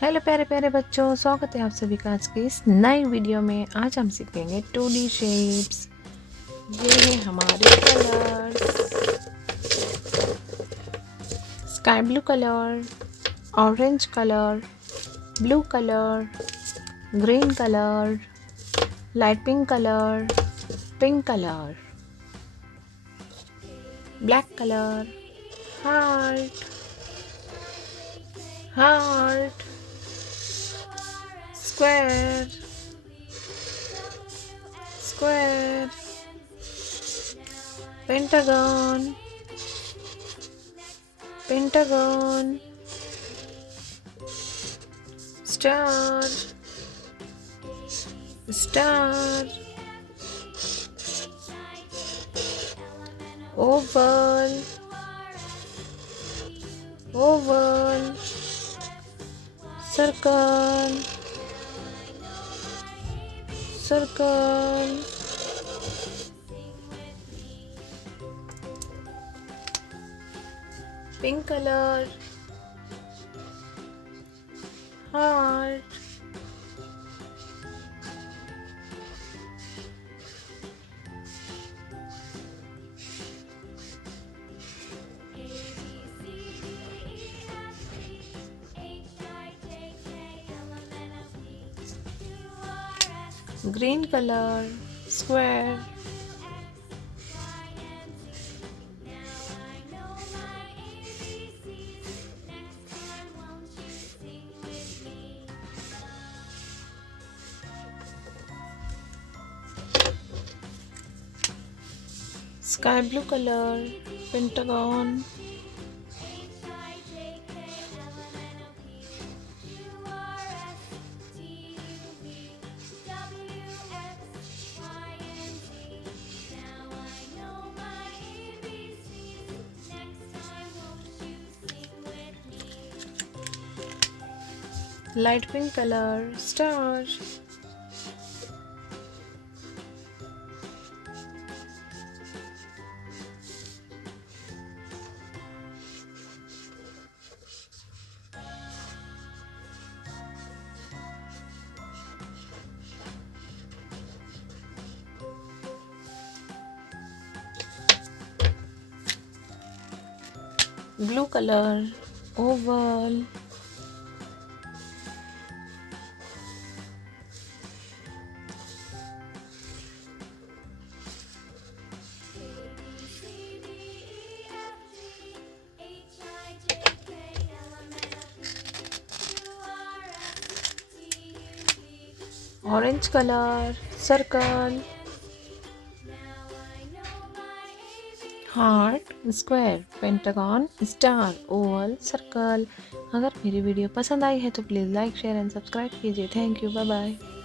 Hello प्यारे प्यारे बच्चों, स्वागत है आप सभी का आज के इस नई वीडियो में। आज हम सीखेंगे 2D शेप्स। ये है हमारे colours. Sky blue colour, orange colour, blue colour, green colour, light pink colour, black colour, heart, heart, square, square, pentagon, pentagon, star, star, Oval, Oval, circle, circle, pink colour, heart, green color, square, sky blue color, pentagon, light pink color, star, blue color, oval, orange color, circle, heart, square, pentagon, star, oval, circle. अगर मेरी video पसंद आई है तो please like share and subscribe कीजिए। Thank you, bye bye.